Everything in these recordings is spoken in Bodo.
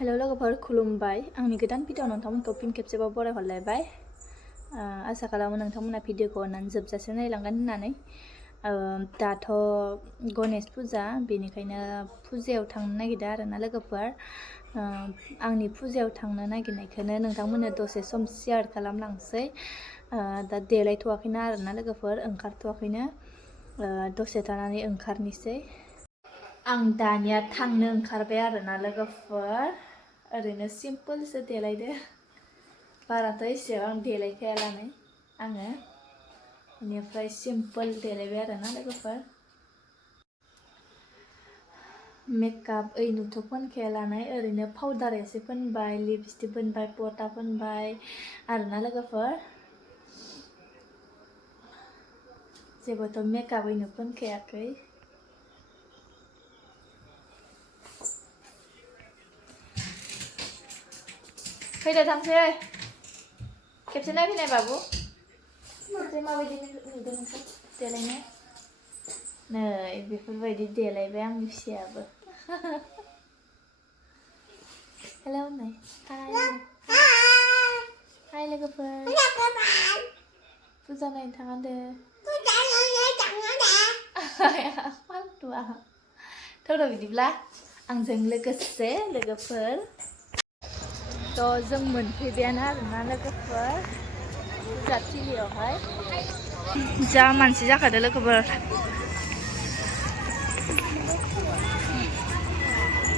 हेल' लोगोफोर खुलुमबाय आंनि गोदान भिडिअ नोंथांमोनखौ फिन खेबसेबाव बरायहरलायबाय आसा खालामो नोंथांमोना भिडिअखौ अननानै जोबजासे नायलांगोन होननानै दाथ' गणेश फुजा बेनिखायनो फुजायाव थांनो नागिरदों आरोना लोगोफोर आंनि फुजायाव थांनो नागिरनायखौनो नोंथांमोननो दसे सम शेयार खालामलांसै दा देलायथ'वाखैना आरोना लोगोफोर ओंखारथ'वाखैनो दसे थानानै ओंखारनोसै आं दानिया थांनो ओंखारबाय आरोना लोगोफोर ओरैनो सिम्पोलसो देलायदो बाराथ' एसेबां देलायखायालानो आङो बेनिफ्राय सिम्पोल देलायबाय आरोना लोगोफोर मेकआप ओइनुथ' फोनखायालानो ओरैनो पाउडार एसे फोनबाय लिपस्टिक फोनबाय पटा फोनबाय आरोना लोगोफोर जेबोथ' मेकआप ओइनु फोनखायाखै फैदो थांसै खेबसे नायफैनाय बाबु ओमफ्राय माबायदि नुदों नोंसोर देलायनो नै बेफोरबायदि देलायबाय आंनि फिसायाबो हेलौ होननाय हाय लोगोफोर फुजा नायनो थाङादो फालथुआ थौर' बिदिब्ला आंजों लोगोसे लोगोफोर थ' जों मोनफैबायानो आरोना लोगोफोर फुजा थिलियावहाय जा मानसि जाखादो लोगोफोर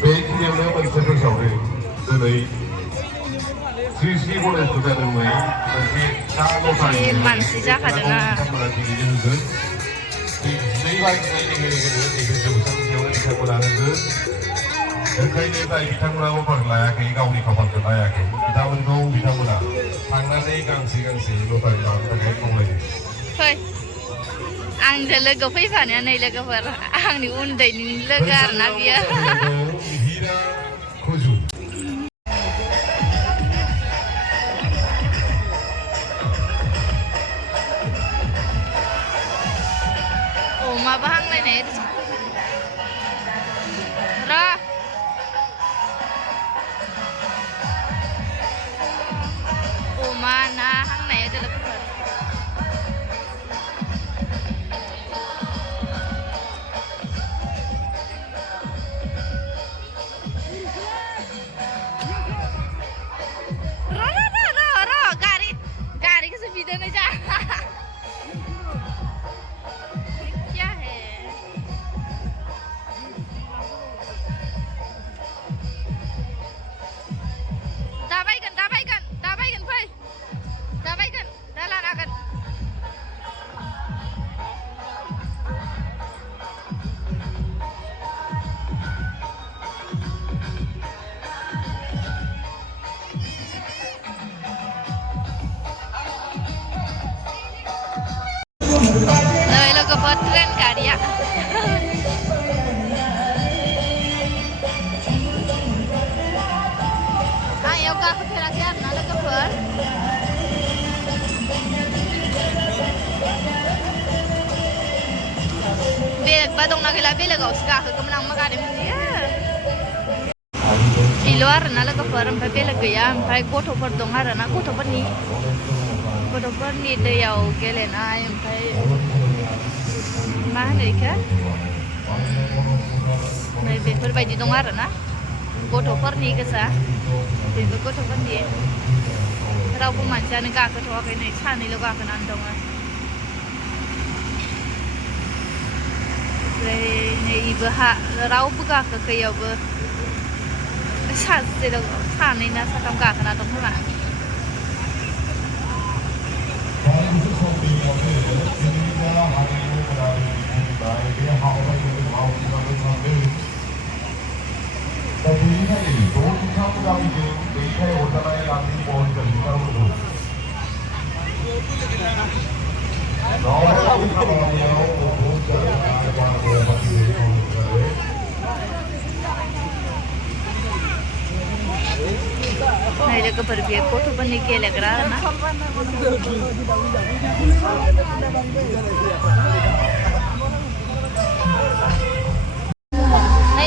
बे थिलियावनो मोनसे फोसावदों दिनै श्री श्री गणेश फुजा मुङै मोनसे फिसा लथारि मानसि जाखादोंना बिथांमोना दिनैनो होगोन 2 बाजिनाय लोगो लोगोनो नैबे जौसांसेयावनो बिथांमोना होगोन ओंखायनो जाय बिथांमोना अफार लायाखै गावनि खाफालखौ नायाखै बिथांमोना थांनानै गांसे लथारि लानो थाखाय खावलायदों आंजों लोगो फैफानाया नै लोगोफोर आंनि उन्दैनि लोगो आरोना बियो अमाबो हांलायनाय र' अमा ना हांनाय लोगोफोर गारिखौसो बिदों जा क्या है दाबायगोन फै दाबायगोन दा लानांगोन नै लोगोफोर ट्रेन गारिया आं इयाव गाखोफेराखै आरोना लोगोफोर बेलेगबा दंना गैला बेलेगावसो गाखोगौमोन आं मा गारि मोनहैयो बेल' आरोना लोगोफोर ओमफ्राय बेलेग गैया ओमफ्राय गथ'फोर दं आरोना गथ'फोरनि दैयाव गेलेनाय ओमफ्राय मा होनो बेखौ नै बेफोरबायदि दं आरोना गथ'फोरनि गोजा बेबो गथ'फोरनि रावबो मानसियानो गाखोथ'वाखै नै सानैल' गाखोनानै दङ ओमफ्राय नै इबो रावबो गाखोखै इयावबो सानै ना साथाम गाखोना दं खोमा नै लोगोफोर बे गथ'फोरनि गेलेग्रा आरोना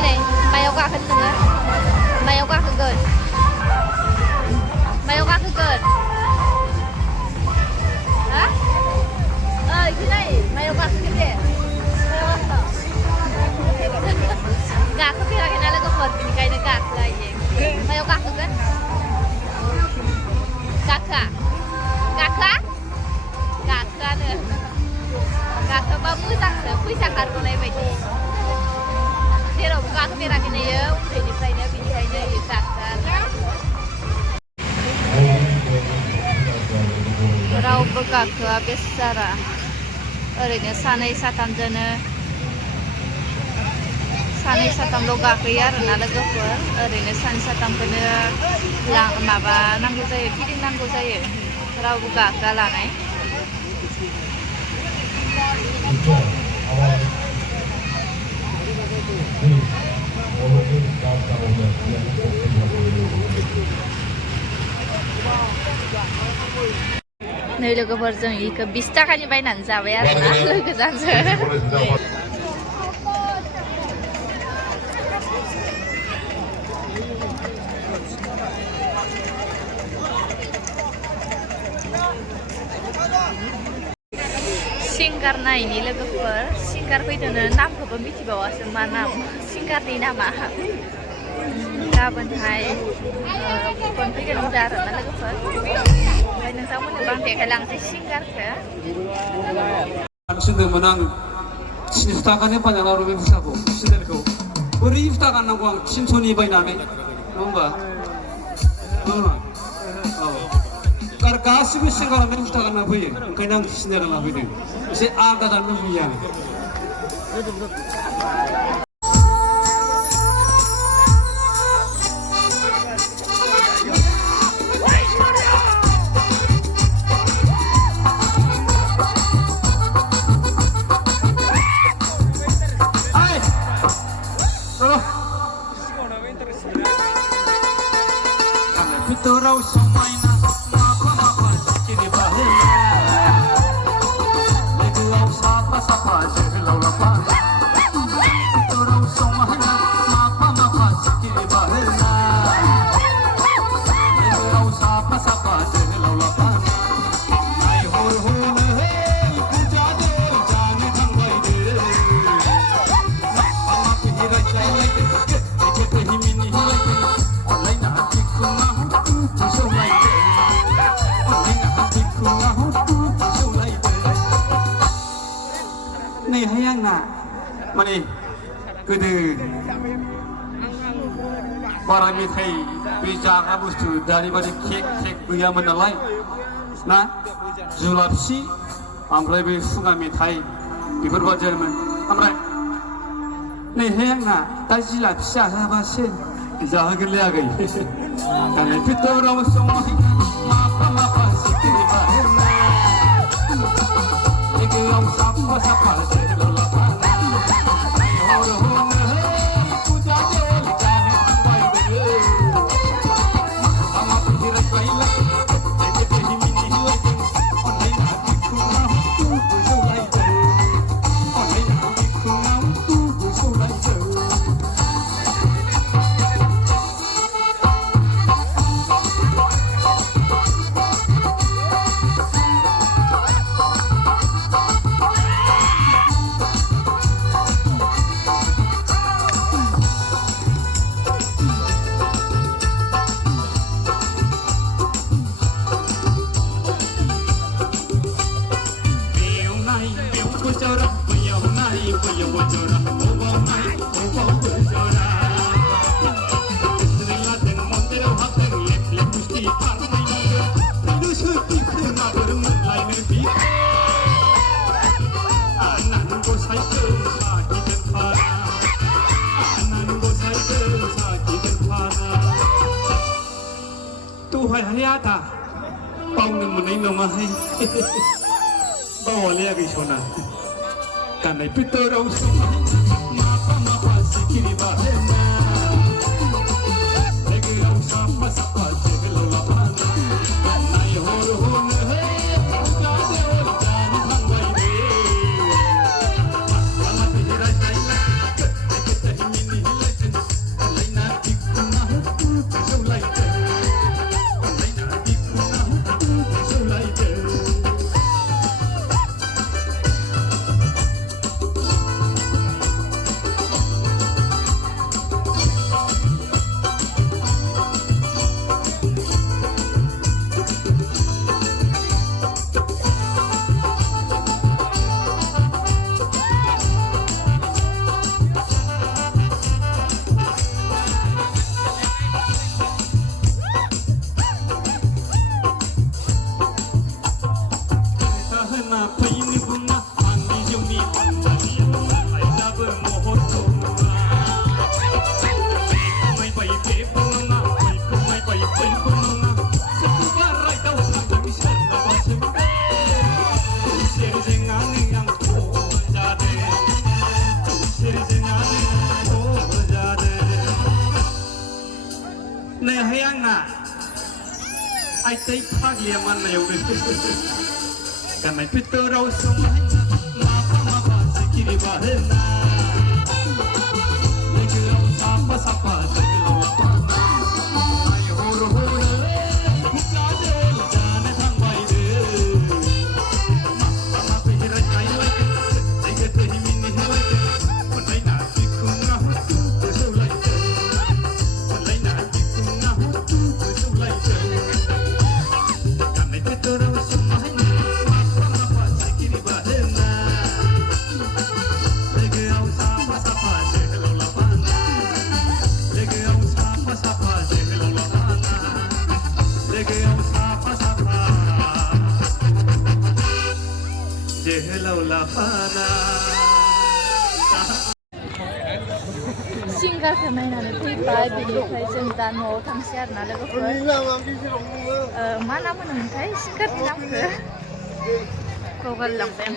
नै मायाव गाखोनो नोङो मायाव गाखोगोन गाखोफेराखैना लोगोफोर बेनिखायनो गाखोलायो मायाव गाखोगोन गाखोआ गाखोआनो गाखोबा मोजांसो फैसा खारग'नाय बायदि जेरावबो गाखोफेराखैनो उन्दैनिफ्रायनो बेनिखायनो गाखोआ रावबो गाखोआ बेसारा ओरैनो सानै साथामल' गाखोयो आरोना लोगोफोर ओरैनो सानै साथामखौनो माबा नांगौ जायो फिदिंनांगौ जायो रावबो गाखोआ लानाय नै लोगोफोर जों इखौ 20 थाखानि बायनानै जाबाय आरोना लोगोजों सिंगार नायनि लोगोफोर सिंगार फैदोंनो नामखौबो मिथिबावासो मा नाम सिंगारनि नामा गाबोनहाय फन फैगोन होनदों आरोना लोगोफोर ओमफ्राय नोंथांमोननोबो आं देखायलांसै सिंगारखौ सिनदोंमोन आं 300 थाखानि बायनानै लाबोबाय बे फैसाखौ सिन्देलखौ बोरै जुथा गाननांगौ आं 300नि बायनानै नङा होमबा आरो गासिबो सिंगारानो जुथा गानना फैयो ओंखायनो आं सिन्देल गानना फैदों एसे आलादा जानो लुबैयो आं Fiturau samaina mapa kini bahula Leguau sapa jehlau lapa Fiturau samaina mapa kini bahula Leguau sapa jehlau lapa Nai hor hey puja de jane thangbai de Mama pihira chai ke himini hilai online na tikuna नैให้ยังน่ะมานี่गोदो बारा मेथाइ बे जाग्रा बुस्थु दानि बादि केक गैयामोन नालाय ना जुलाफि ओमफ्राय बे खुगा मेथाइ बेफोरबादिमोन ओमफ्राय नैให้ยังน่ะदा जिलाफि जाहोआबासो जाहोगोनलै आगै गाननाय फिथोराव समाय माफा सिखिरि बाहेरना लेगोआव साफा जेराव लाफा हर हर पुजा जेल जानो थांबाय दे मामा फिरा बायला एके हिमिनि हिलायदों अनलायना बिखुङाव सौलायदों अनलायना बिखुङाव सौलायदों Tuhai hayata pau nang manay namahay bawal ya gisona kanay pitaraw sumay mapa sikiri bahena legaw sapa jehlau lapa kanay hor hey jadel jani thangbai de mama pihira jaila eketa himini hilaichen laina tikuna saulaichen नै हाय आंना आइदै फाग्लिया माननायावनो गाननाय फिथोराव समायना माफा माफा सिखिरि बाहेना लोगोआव साफा साफा जोहोलाव लाफाना आय हर हर मुगाजों जानो थांबायनो माफा माफि रायज्लायलायगोन जायगा दै मिनिहोलायगोन अनलायना बिखुङा हुथु गोसोलायगोन अनलायना बिखुङा हुथु गोसोलायगोन गाननाय फिथोराव समायना माफा माफा सिखिरि बाहेना लोगोआव साफा साफा जोहोलाव लाफाना लोगोआव साफा साफा जोहोलाव लाफाना लोगोआव साफा साफा जोहोलाव लाफाना सिंगारखौ नायनानै फैबाय बिनिफ्राय जों दा न'आव थांसै आरोना लोगोफोर मा नाम होनोमोनथाय सिंगारनि नामखौ बावगारलांबाय आं